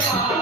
One, two,